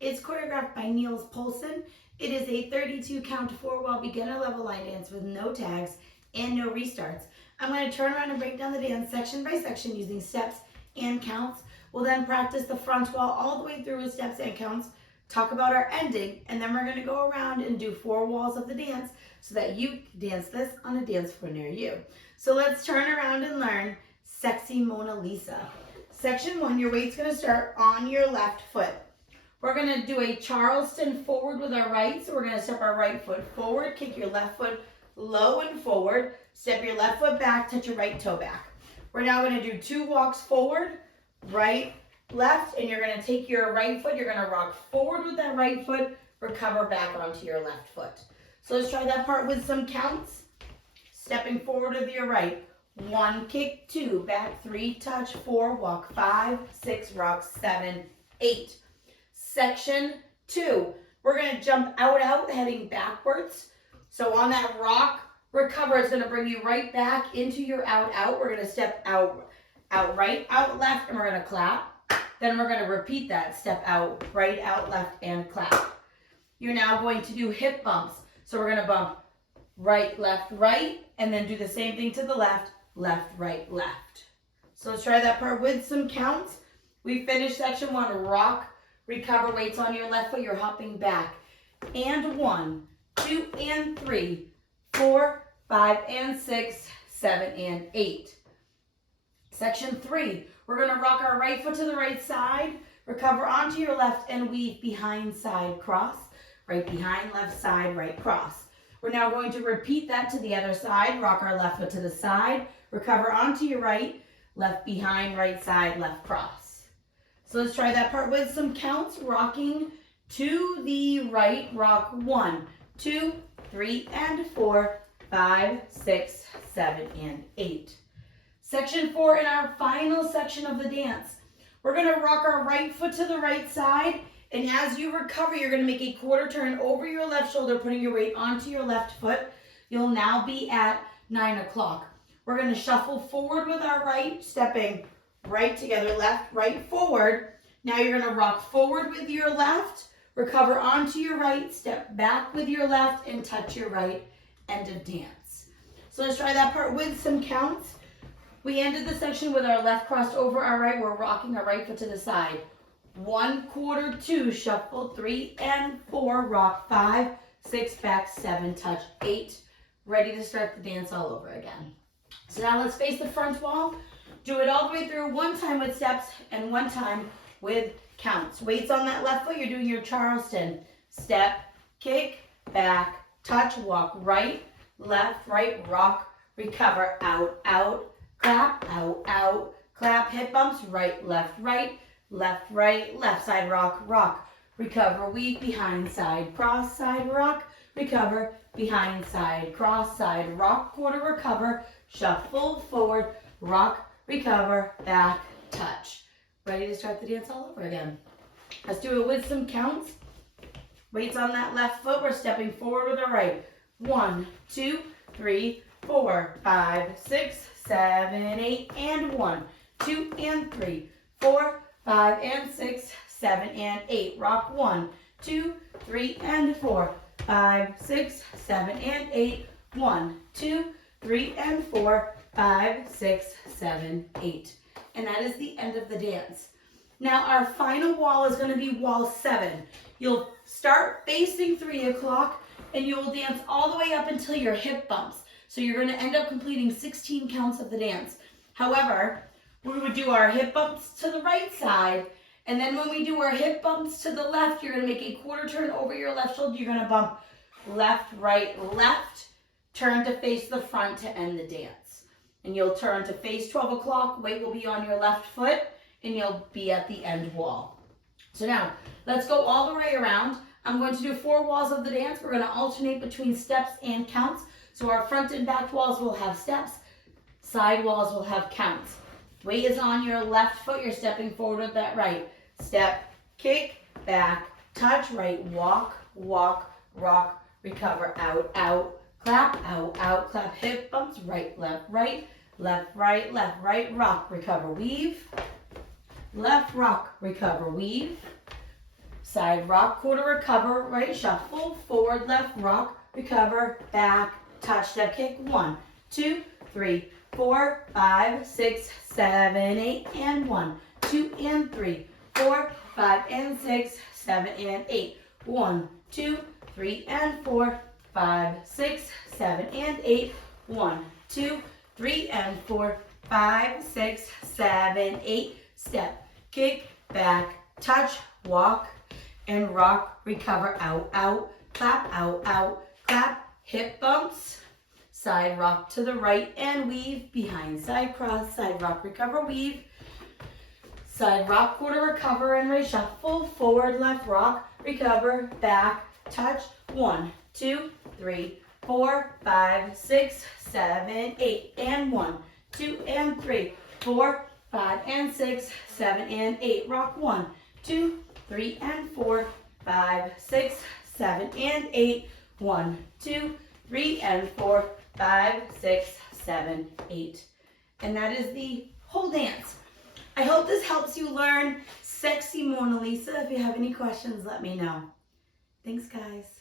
It's choreographed by Niels Poulsen. It is a 32 count 4-wall beginner level line dance with no tags and no restarts. I'm going to turn around and break down the dance section by section using steps and counts. We'll then practice the front wall all the way through with steps and counts, talk about our ending, and then we're going to go around and do 4 walls of the dance so that you can dance this on a dance floor near you. So let's turn around and learn Sexy Mona Lisa. Section 1, your weight's going to start on your left foot. We're going to do a Charleston forward with our right. So we're going to step our right foot forward, kick your left foot low and forward, step your left foot back, touch your right toe back. We're now going to do 2 walks forward, right, left, and you're going to take your right foot, you're going to rock forward with that right foot, recover back onto your left foot. So let's try that part with some counts. Stepping forward with your right. 1, kick, 2, back, 3, touch, 4, walk, 5, 6, rock, 7, 8. Section 2, we're going to jump out, heading backwards. So on that rock, recover, it's going to bring you right back into your out. We're going to step out right, out left, and we're going to clap. Then we're going to repeat that, step out right, out left, and clap. You're now going to do hip bumps. So we're going to bump right, and then do the same thing to the left, right, left. So let's try that part with some counts. We finished section 1, rock, recover, weights on your left foot, you're hopping back. And 1, 2, and 3, 4, 5, and 6, 7, and 8. Section 3, we're going to rock our right foot to the right side, recover onto your left, and weave behind side cross, right behind, left side, right cross. We're now going to repeat that to the other side, rock our left foot to the side, recover onto your right, left behind, right side, left cross. So let's try that part with some counts. Rocking to the right, rock 1, 2, 3, and 4, 5, 6, 7, and 8. Section 4, in our final section of the dance, we're going to rock our right foot to the right side, and as you recover, you're going to make a quarter turn over your left shoulder, putting your weight onto your left foot. You'll now be at 9 o'clock. We're going to shuffle forward with our right, stepping right together, left, right, forward. Now you're going to rock forward with your left, recover onto your right, step back with your left, and touch your right, end of dance. So let's try that part with some counts. We ended the section with our left crossed over our right. We're rocking our right foot to the side. 1 quarter, 2, shuffle, 3 and 4, rock, 5, 6, back, 7, touch, 8. Ready to start the dance all over again. So now let's face the front wall. Do it all the way through, one time with steps and one time with counts. Weights on that left foot, you're doing your Charleston. Step, kick, back, touch, walk, right, left, right, rock, recover, out, out, clap, out, out, clap, hip bumps, right, left, left side, rock, rock, recover, weave, behind side, cross side, rock, recover, behind side, cross side, rock, quarter, recover, shuffle, forward, rock, recover, back, touch. Ready to start the dance all over again. Let's do it with some counts. Weights on that left foot, we're stepping forward with our right. 1, 2, 3, 4, 5, 6, 7, 8, and 1, 2, and 3, 4, 5, and 6, 7, and 8. Rock 1, 2, 3, and 4, 5, 6, 7, and 8. 1, 2, 3, and 4, 5, 6, 7, 8. And that is the end of the dance. Now our final wall is going to be wall 7. You'll start facing 3 o'clock and you will dance all the way up until your hip bumps. So you're going to end up completing 16 counts of the dance. However, we would do our hip bumps to the right side, and then when we do our hip bumps to the left, you're going to make a quarter turn over your left shoulder. You're going to bump left, right, left, turn to face the front to end the dance. And you'll turn to face 12 o'clock, weight will be on your left foot, and you'll be at the end wall. So now, let's go all the way around. I'm going to do 4 walls of the dance. We're going to alternate between steps and counts. So our front and back walls will have steps, side walls will have counts. Weight is on your left foot, you're stepping forward with that right. Step, kick, back, touch, right, walk, walk, rock, recover, out, out, clap, out, clap, hip bumps, right, left, left, right, rock, recover, weave, left, rock, recover, weave, side rock, quarter, recover, right, shuffle, forward, left, rock, recover, back, touch, step, kick, 1, 2, 3, 4, 5, 6, 7, 8, and 1, 2, and 3, 4, 5, and 6, 7, and 8, 1, 2, 3, and 4, 5, 6, 7, and 8, 1, 2, 3, and 4, 5, 6, 7, 8, step, kick, back, touch, walk, and rock, recover, out, out, clap, clap, hip bumps, side rock to the right and weave, behind side cross, side rock, recover, weave, side rock, quarter, recover, and right, shuffle, forward, left, rock, recover, back, touch, 1, 2, 3, 4, 5, 6, 7, 8, and 1, 2, and 3, 4, 5, and 6, 7, and 8, rock, 1, 2, 3, and 4, 5, 6, 7, and 8, 1, 2, 3, and 4, 5, 6, 7, 8. And that is the whole dance. I hope this helps you learn Sexy Mona Lisa. If you have any questions, let me know. Thanks, guys.